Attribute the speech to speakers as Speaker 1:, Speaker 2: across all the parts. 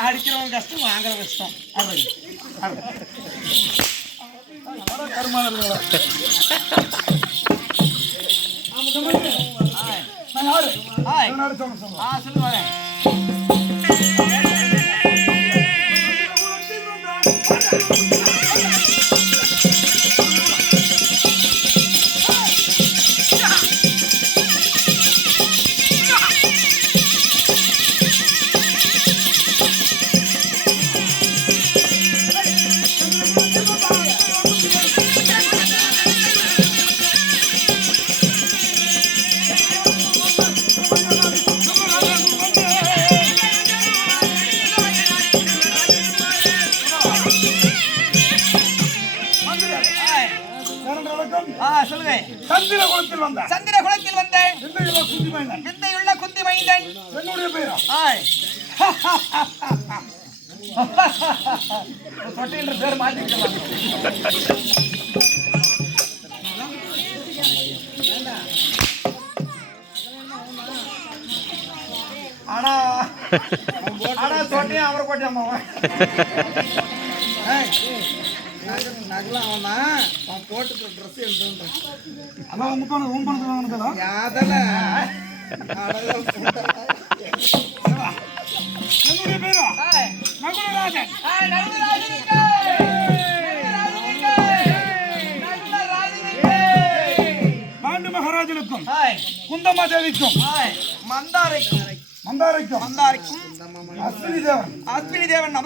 Speaker 1: அடிக்கிறவங்க கஷ்டம் வாங்குற கஷ்டம் அப்படி
Speaker 2: சொல்லுவாங்க சொல்லுங்க. சந்திர குலத்தில் வந்த
Speaker 1: சந்திர குலத்தில் வந்த
Speaker 2: சிந்தையில குந்தி மைந்தன்.
Speaker 1: விந்தையுள்ள குந்தி மைந்தன்.
Speaker 2: என்னுடைய பெயரா?
Speaker 1: ஆய். சொட்டின்ற பேர் மாட்டிக்கலாம் ஆனா ஆனா சொட்டியும் அவரை கொட்டி அம்மாவா
Speaker 3: நகலாம் அவன்? தான் அவன் போட்டுக்கிற ட்ரெஸ் எழுதுன்றான்
Speaker 2: அதான் உங்க பணம் உன் பணத்தை வாங்கினதா
Speaker 3: யாதல?
Speaker 2: என்னுடைய பேரா? நகுலராஜன். பாண்டு மகாராஜனுக்கும்
Speaker 1: ஆய்
Speaker 2: குந்தம்மா தேவிக்கும்
Speaker 1: மந்தாரைக்கும்.
Speaker 2: மந்தாரைக்கும்.
Speaker 1: மந்தாரைக்கும்.
Speaker 2: அஸ்வினி தேவன்.
Speaker 1: அஸ்வினி தேவன்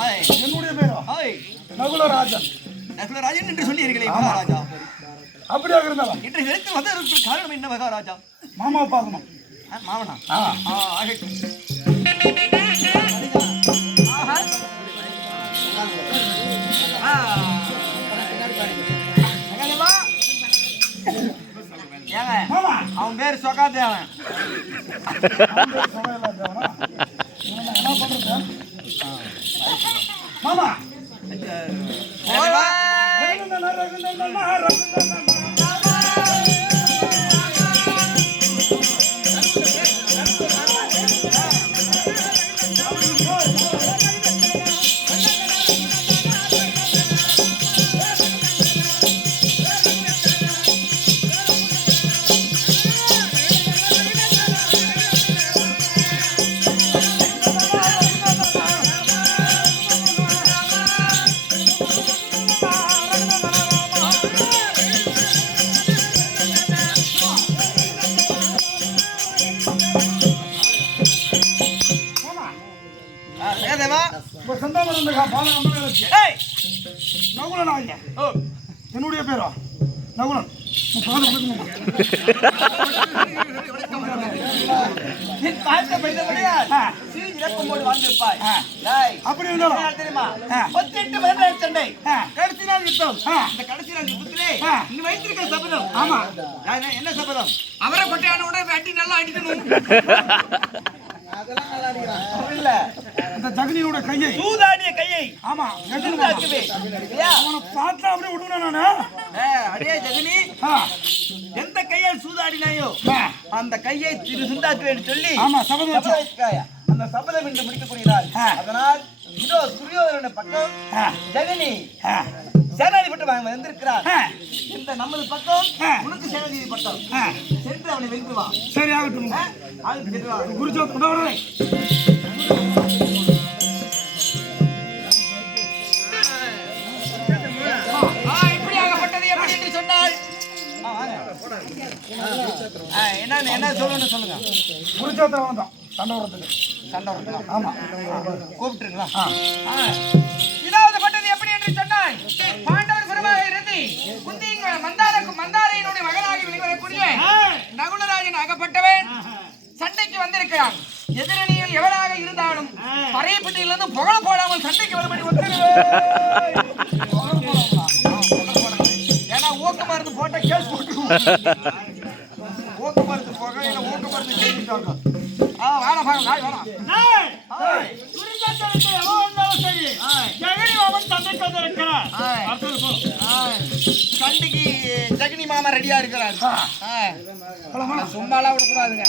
Speaker 1: ஆய்
Speaker 2: என்னுடைய பேரா? நகுலராஜன்.
Speaker 1: நகுலராஜன் என்று சொல்லீர்களே மகாராஜா.
Speaker 2: அப்படியாக இருந்தாலும்
Speaker 1: இன்று எடுத்து வந்ததற்கு காரணம் என்ன மகாராஜா?
Speaker 2: மாமா
Speaker 1: ஆ, மாமனா? ஆகட்டும். அவன் பேர்
Speaker 2: சமையலா தேவனா? மாமா. சந்தானம் இருந்த கா- பாலம் நம்ம மேல இருக்கு.
Speaker 1: ஏய்.
Speaker 2: நகுலன் ஆகிய.
Speaker 1: ஓ.
Speaker 2: என்னுடைய பேரா நகுலன் உன்?
Speaker 1: சீர் இறக்கும்போது வாழ்ந்திருப்பாய். டேய்,
Speaker 2: அப்படி இருந்தாலும்
Speaker 1: தெரியுமா? பத்தெட்டு வருட சண்டை. கடைசி நாள் யுத்தம். இந்த கடைசி நாள் யுத்தத்திலே
Speaker 2: ஆ.
Speaker 1: நீ வைத்திருக்கிற சபதம்.
Speaker 2: ஆமா
Speaker 1: என்ன- என்ன சபதம்? அவரை கொட்டையான உடனே அடி நல்லா அடிக்கணும்.
Speaker 3: அதெல்லாம் நல்லா அடிக்கிறான்
Speaker 1: அப்படி இல்ல.
Speaker 2: இந்த ஜெகனியோட கையை
Speaker 1: சூதாடிய கையை
Speaker 2: ஆமா ஜெகனி
Speaker 1: சுண்டாக்குவே. இல்லையா?
Speaker 2: அவனை பார்த்தா அப்படியே விடுவேன் நானு
Speaker 1: அடே ஜெகனி, எந்த கையால் சூதாடினாயோ. அந்த கையை திரு சுண்டாக்குவேன் சொல்லி
Speaker 2: ஆமா சபதம்
Speaker 1: அந்த சபதம் என்று முடிக்கக்கூடிய நாள்
Speaker 2: ஆ.
Speaker 1: அதனால் இதோ துரியோதன பக்கம். ஜெகனி சேனாதிபதி வாங்க வந்திருக்கிறார். இந்த நமது பக்கம். உனக்கு சேனாதிபதி பட்டம். சென்று அவனை வென்று வா.
Speaker 2: சரி ஆகட்டும்.
Speaker 1: ஆ? ஆளுக்கு சென்று வா. வாங்க. ஆ, என்ன என்ன சொல்லணும்னு சொல்லுங்க.
Speaker 2: குருஜோத்திரம் வந்தோம் சண்டவரத்துக்கு
Speaker 1: சண்டை வரட்டுமா?
Speaker 2: ஆமா.
Speaker 1: கூப்பிட்டுருங்களா?
Speaker 2: ஆ.
Speaker 1: இருந்து குந்திங்க மந்தார மந்தாரையினுடைய மகனாகி வெளிவரக்கூடிய நகுலராஜன் அகப்பட்டவன் சண்டைக்கு வந்திருக்கிறான். எதிரணியில் எவராக இருந்தாலும் பறையப்பட்டியிலிருந்து புகழ போடாமல் சண்டைக்கு வரும்படி ஏன்னா ஊக்க மருந்து போட்ட கேஸ் போட்டுருவோம். ஊக்க மருந்து போக ஏன்னா ஊக்க மருந்து கேட்டுட்டாங்க
Speaker 4: ஆ
Speaker 3: டேய், குருக்கத்தருக்கு எவன் வந்தாலும் சரி, ஜெகனி மாமன் சண்டைக்கு வந்திருக்கிறார்.
Speaker 4: சண்டைக்கு ஜெகனி மாமா ரெடியா இருக்கிறாரு. சும்மாலாம் விடக்கூடாதுங்க.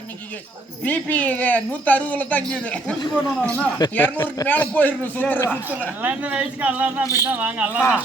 Speaker 4: இன்னைக்கு பிபி நூத்தி அறுபதுல தான் இருக்குது இருநூறுக்கு மேல போயிடணும் சுத்துற
Speaker 3: இந்த வயசுக்கு எல்லாம் தான் வாங்க, எல்லாம்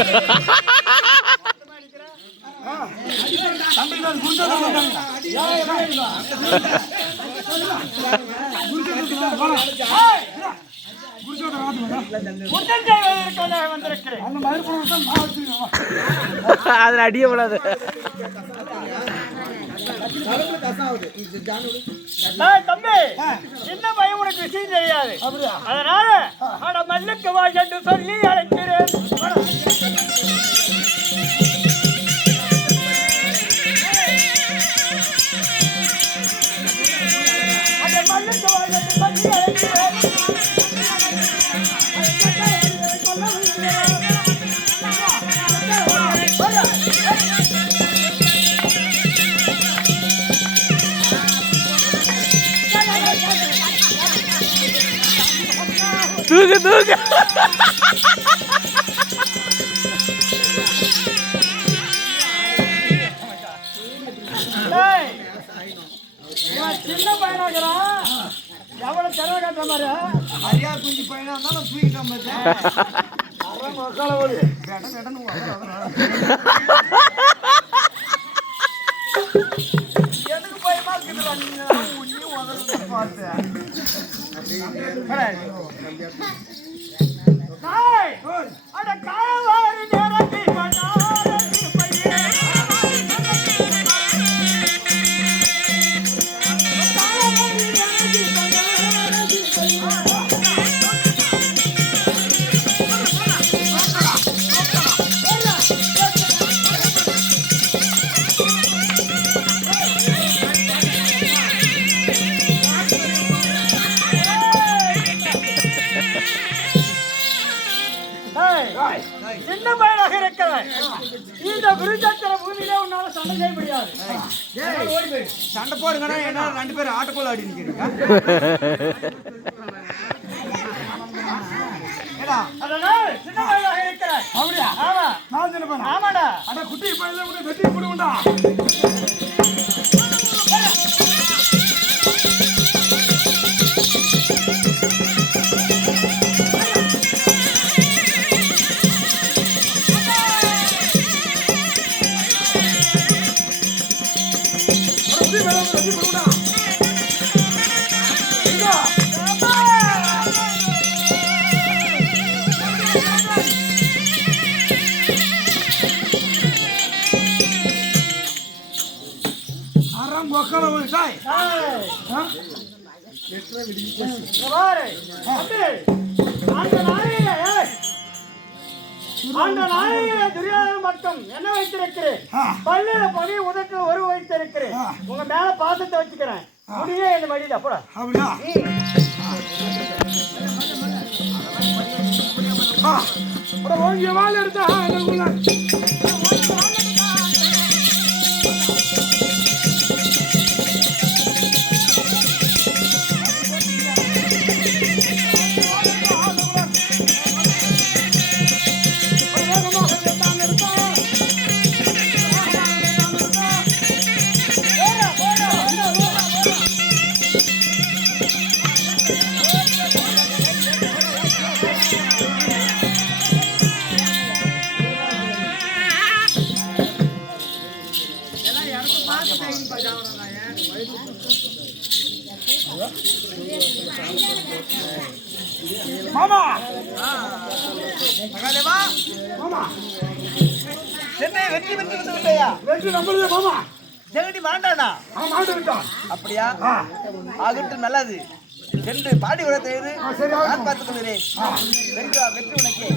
Speaker 1: அதில் அடியக்கூடாது
Speaker 3: டேய் தம்பி சின்ன பையன் உனக்கு விஷயம் தெரியாது. அதனால மல்லுக்கு வா என்று சொல்லி அழைக்கிறேன்.
Speaker 1: தூக்கு தூக்கு
Speaker 3: சின்ன பையனாகிறான் எவ்வளவு திறமை காட்டுற மாதிரி
Speaker 2: அரியா குஞ்சு பையனா இருந்தாலும் தூக்கிட்டோம் எனக்கு பயமா உதறது பார்த்தேன்.
Speaker 3: டேய், சின்ன பையனாக இருக்கிறேன் இந்த விருதாச்சல பூமியில உன்னால சண்டை செய்ய முடியாது.
Speaker 2: சண்டை போடுங்கண்ணா என்ன ரெண்டு பேரும் ஆட்டுக்குள்ள ஆடி நிக்கிறீங்க?
Speaker 3: சின்ன பையனாக இருக்கிறேன்
Speaker 2: அப்படியா?
Speaker 3: ஆமா.
Speaker 2: நான்
Speaker 3: ஆமாடா.
Speaker 2: அட குட்டி கூட வெட்டி போடுவோம்டா.
Speaker 3: மட்டும் என்ன வைத்திருக்கிறேன் பல்லுல பணி உதட்டு ஒரு வைத்திருக்கிறேன் உங்க மேல பாசத்தை வச்சுக்கிறேன் முடியே இந்த வழியில போட
Speaker 2: அப்படியா ஆ, ஓங்கிய வாள் எடுத்தா
Speaker 1: மகாதேவா?
Speaker 2: மாமா
Speaker 1: சென்னை வெற்றி பெற்று வந்து விட்டையா
Speaker 2: வெற்றி நம்மளுது மாமா.
Speaker 1: ஜெகடி மாண்டானா?
Speaker 2: அவன் மாட்டு விட்டான்.
Speaker 1: அப்படியா. ஆகட்டும் நல்லது. சென்று பாடி
Speaker 2: சரி, ஆகட்டும்.
Speaker 1: நான் பார்த்துக் கொள்கிறேன். வெற்றி வெற்றி உனக்கு.